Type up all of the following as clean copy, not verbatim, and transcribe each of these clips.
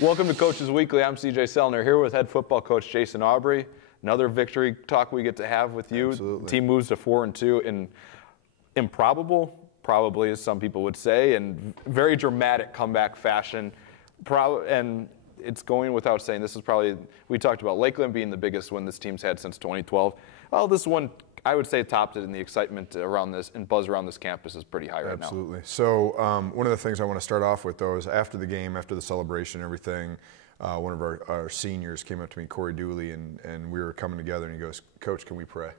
Welcome to Coaches Weekly. I'm CJ Sellner here with head football coach Jason Aubry. Another victory talk we get to have with you. Absolutely. Team moves to 4-2 in improbable, probably as some people would say, and very dramatic comeback fashion. And it's going without saying, this is probably, we talked about Lakeland being the biggest win this team's had since 2012. Well, this one, I would say, topped it, and the excitement around this and buzz around this campus is pretty high right now. Absolutely. So one of the things I want to start off with, though, is after the game, after the celebration and everything, one of our seniors came up to me, Corey Dooley, and we were coming together, and he goes, "Coach, can we pray?"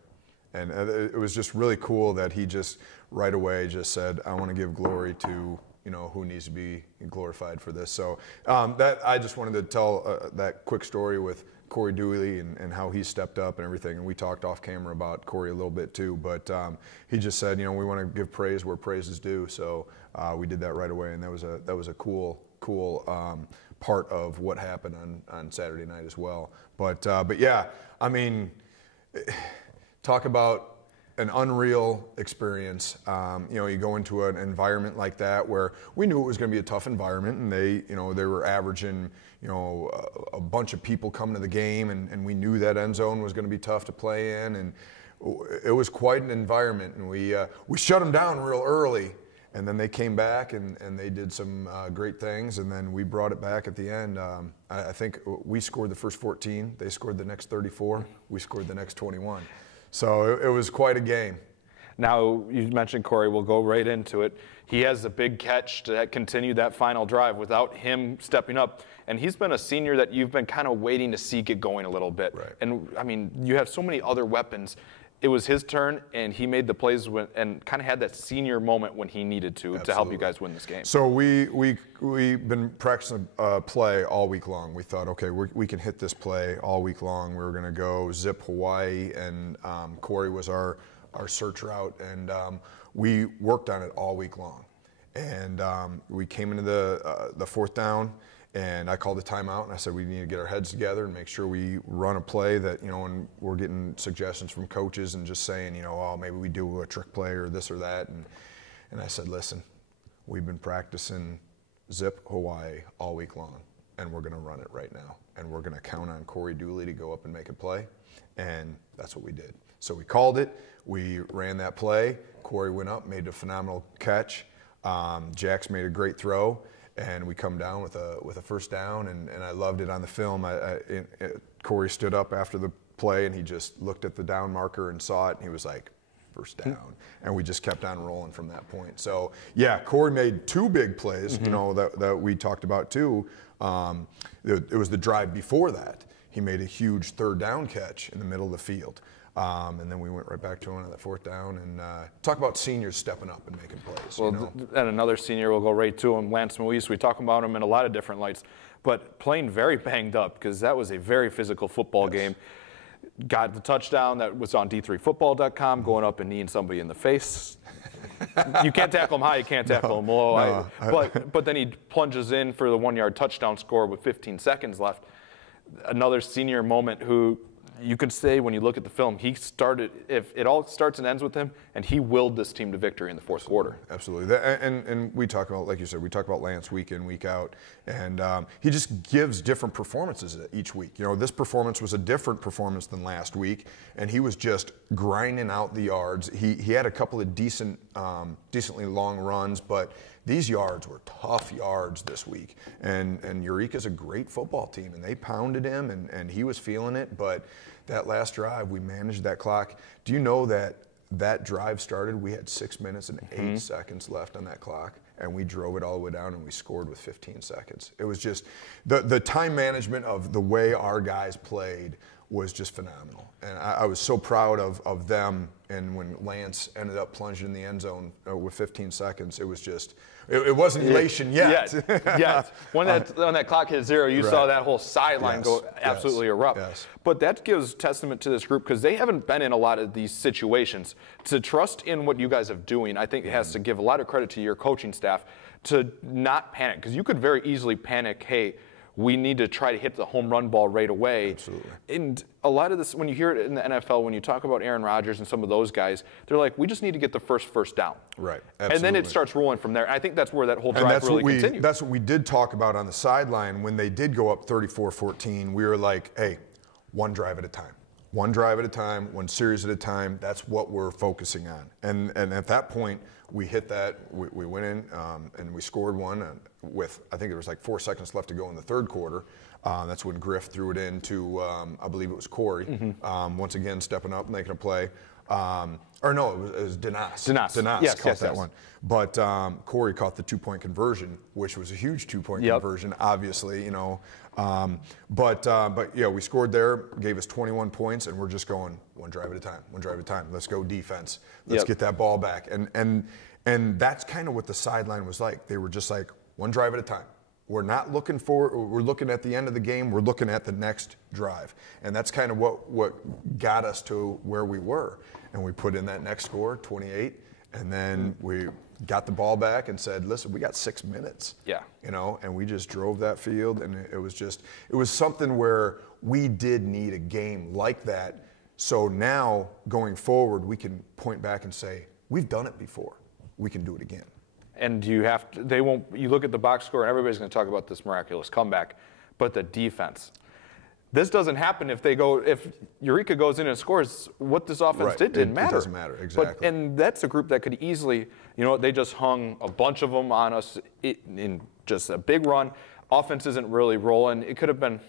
And it was just really cool that he just right away just said, "I want to give glory to, you know, who needs to be glorified for this." So that I just wanted to tell that quick story with Corey Dooley and how he stepped up and everything. And we talked off camera about Corey a little bit too, but he just said, you know, we want to give praise where praise is due. So we did that right away, and that was a cool part of what happened on Saturday night as well. But yeah, I mean, talk about an unreal experience. You know, you go into an environment like that where we knew it was going to be a tough environment, and they were averaging, you know, a bunch of people coming to the game, and we knew that end zone was going to be tough to play in, and it was quite an environment. And we shut them down real early, and then they came back and they did some great things, and then we brought it back at the end. I think we scored the first 14, they scored the next 34, we scored the next 21. So it was quite a game. Now, you mentioned Corey. We'll go right into it. He has a big catch to continue that final drive without him stepping up. And he's been a senior that you've been kind of waiting to see get going a little bit. Right. And, I mean, you have so many other weapons. It was his turn, and he made the plays and kind of had that senior moment when he needed to help you guys win this game. So we've been practicing a play all week long. We thought, okay, we can hit this play all week long. We were going to go zip Hawaii, and Corey was our search route, and we worked on it all week long. And we came into the fourth down, and I called a timeout, and I said we need to get our heads together and make sure we run a play that, you know, and we're getting suggestions from coaches and just saying, you know, oh, maybe we do a trick play or this or that. And I said, listen, we've been practicing zip Hawaii all week long, and we're going to run it right now. And we're going to count on Corey Dooley to go up and make a play. And that's what we did. So we called it. We ran that play. Corey went up, made a phenomenal catch. Jax made a great throw. And we come down with a first down, and I loved it on the film. Corey stood up after the play, and he just looked at the down marker and saw it, and he was like, first down. And we just kept on rolling from that point. So, yeah, Corey made two big plays, you know, that we talked about too. It was the drive before that. He made a huge third down catch in the middle of the field. And then we went right back to him on that fourth down, and talk about seniors stepping up and making plays. Well, you know? And another senior, we'll go right to him, Lance Moise. We talk about him in a lot of different lights, but playing very banged up because that was a very physical football game. Got the touchdown that was on D3Football.com, going up and kneeing somebody in the face. You can't tackle him high, you can't tackle him low. But then he plunges in for the 1-yard touchdown score with 15 seconds left. Another senior moment who, you could say when you look at the film, he started, if it all starts and ends with him, and he willed this team to victory in the fourth quarter. Absolutely. And we talk about, like you said, we talk about Lance week in, week out, and he just gives different performances each week. You know, this performance was a different performance than last week, and he was just grinding out the yards. He had a couple of decently long runs, but these yards were tough yards this week. And Eureka's a great football team, and they pounded him, and he was feeling it. But that last drive, we managed that clock. Do you know that drive started, we had 6 minutes and 8 seconds left on that clock, and we drove it all the way down, and we scored with 15 seconds. It was just the time management of the way our guys played was just phenomenal. And I was so proud of them. And when Lance ended up plunging in the end zone with 15 seconds, it was just, it wasn't elation yet. Yet. When that clock hit zero, you saw that whole sideline go absolutely erupt. Yes. But that gives testament to this group because they haven't been in a lot of these situations. To trust in what you guys are doing, I think it has to give a lot of credit to your coaching staff to not panic, because you could very easily panic, hey, we need to try to hit the home run ball right away. Absolutely. And a lot of this, when you hear it in the NFL, when you talk about Aaron Rodgers and some of those guys, they're like, we just need to get the first down. Right. Absolutely. And then it starts rolling from there. I think that's where that whole drive really continues. That's what we did talk about on the sideline when they did go up 34-14. We were like, hey, one drive at a time. One drive at a time, one series at a time. That's what we're focusing on. And at that point, we hit that. We went in and we scored one with, I think there was like 4 seconds left to go in the third quarter. That's when Griff threw it in to, I believe it was Corey. Once again, stepping up, making a play. Or no, it was Dinas. Yes, caught that one. But Corey caught the 2-point conversion, which was a huge 2-point conversion, obviously, you know. But yeah, we scored there, gave us 21 points, and we're just going one drive at a time, one drive at a time. Let's go defense. Let's get that ball back. And that's kind of what the sideline was like. They were just like one drive at a time. We're not looking we're looking at the end of the game, we're looking at the next drive. And that's kind of what got us to where we were. And we put in that next score, 28, and then we got the ball back and said, listen, we got 6 minutes. Yeah. You know, and we just drove that field, and it was something where we did need a game like that. So now, going forward, we can point back and say, we've done it before. We can do it again. And you look at the box score, and everybody's going to talk about this miraculous comeback, but the defense. This doesn't happen if Eureka goes in and scores. What this offense didn't matter. It doesn't matter, exactly. And that's a group that could easily, they just hung a bunch of them on us in just a big run. Offense isn't really rolling. It could have been,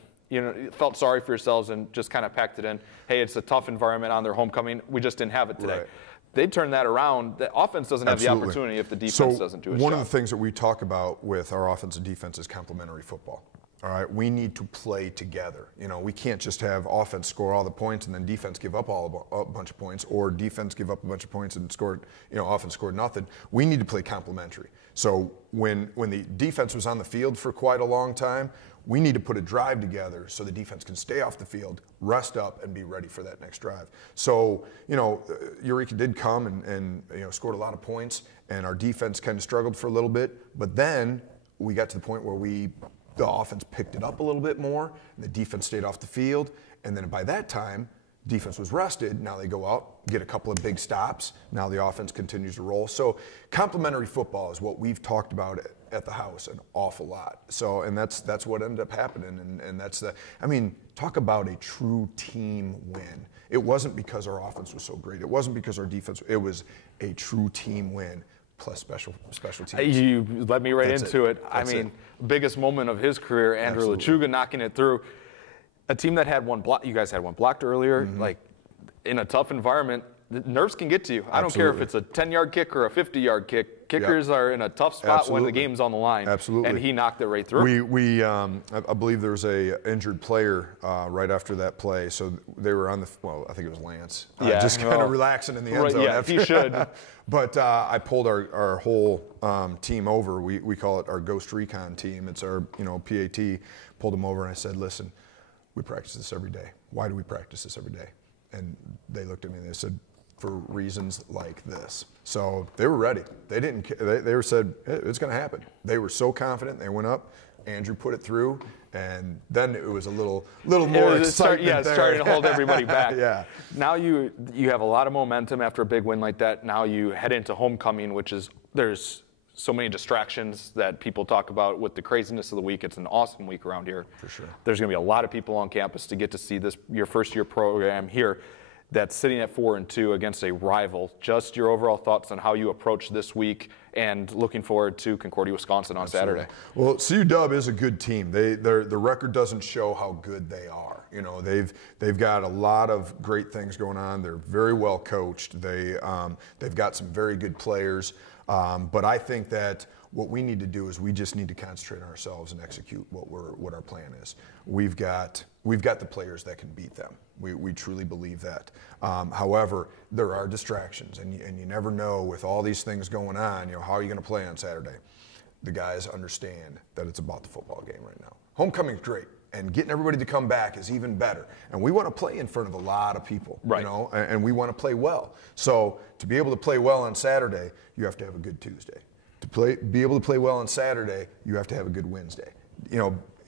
felt sorry for yourselves and just kind of packed it in. Hey, it's a tough environment on their homecoming. We just didn't have it today. Right. They turn that around. The offense doesn't have the opportunity if the defense doesn't do its job. One of the things that we talk about with our offense and defense is complementary football. All right, we need to play together. We can't just have offense score all the points and then defense give up a bunch of points, or defense give up a bunch of points and offense scored nothing. We need to play complementary. So when the defense was on the field for quite a long time, we need to put a drive together so the defense can stay off the field, rest up, and be ready for that next drive. So, Eureka did come and scored a lot of points, and our defense kind of struggled for a little bit. But then we got to the point where the offense picked it up a little bit more, and the defense stayed off the field. And then by that time, defense was rested. Now they go out, get a couple of big stops. Now the offense continues to roll. So complementary football is what we've talked about at the house an awful lot. So, and that's what ended up happening. And talk about a true team win. It wasn't because our offense was so great. It wasn't because our defense. It was a true team win. Plus special teams. You led me right into it. Biggest moment of his career, Andrew Lechuga knocking it through. A team that had one block, you guys had one blocked earlier, like in a tough environment, the nerves can get to you. I don't care if it's a 10-yard kick or a 50-yard kick. Kickers are in a tough spot when the game's on the line. Absolutely. And he knocked it right through. I believe there was a injured player right after that play, so they were on I think it was Lance. Just kind of relaxing in the end zone. Yeah, he should. But I pulled our whole team over. We call it our Ghost Recon team. It's our PAT. Pulled them over and I said, listen, we practice this every day. Why do we practice this every day? And they looked at me and they said, for reasons like this. So they were ready. They didn't. They said it's going to happen. They were so confident. They went up. Andrew put it through, and then it was a little more excitement there. Starting to hold everybody back. Yeah. Now you have a lot of momentum after a big win like that. Now you head into homecoming, which is there's so many distractions that people talk about with the craziness of the week. It's an awesome week around here. For sure. There's going to be a lot of people on campus to get to see your first year program here that's sitting at 4-2 against a rival. Just your overall thoughts on how you approach this week and looking forward to Concordia, Wisconsin on Saturday. Well, CUW is a good team. The record doesn't show how good they are. They've got a lot of great things going on. They're very well coached. They've got some very good players. But I think that what we need to do is we just need to concentrate on ourselves and execute what our plan is. We've got the players that can beat them. We truly believe that. However, there are distractions, and you never know with all these things going on. How are you going to play on Saturday? The guys understand that it's about the football game right now. Homecoming's great, and getting everybody to come back is even better. And we want to play in front of a lot of people, right. And we want to play well. So to be able to play well on Saturday, you have to have a good Tuesday. To be able to play well on Saturday, you have to have a good Wednesday.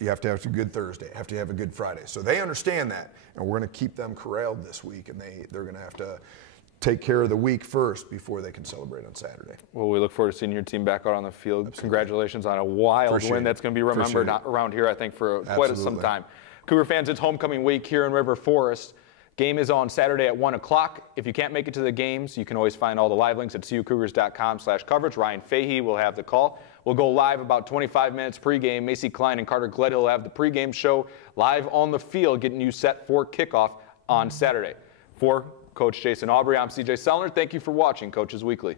You have to have a good Thursday. You have to have a good Friday. So they understand that, and we're going to keep them corralled this week, and they're going to have to take care of the week first before they can celebrate on Saturday. Well, we look forward to seeing your team back out on the field. Absolutely. Congratulations on a wild win that's going to be remembered around here, I think, for quite some time. Cougar fans, it's homecoming week here in River Forest. Game is on Saturday at 1 o'clock. If you can't make it to the games, you can always find all the live links at cucougars.com/coverage. Ryan Fahey will have the call. We'll go live about 25 minutes pregame. Macy Klein and Carter Gledhill will have the pregame show live on the field, getting you set for kickoff on Saturday. For Coach Jason Aubry, I'm CJ Sellner. Thank you for watching Coaches Weekly.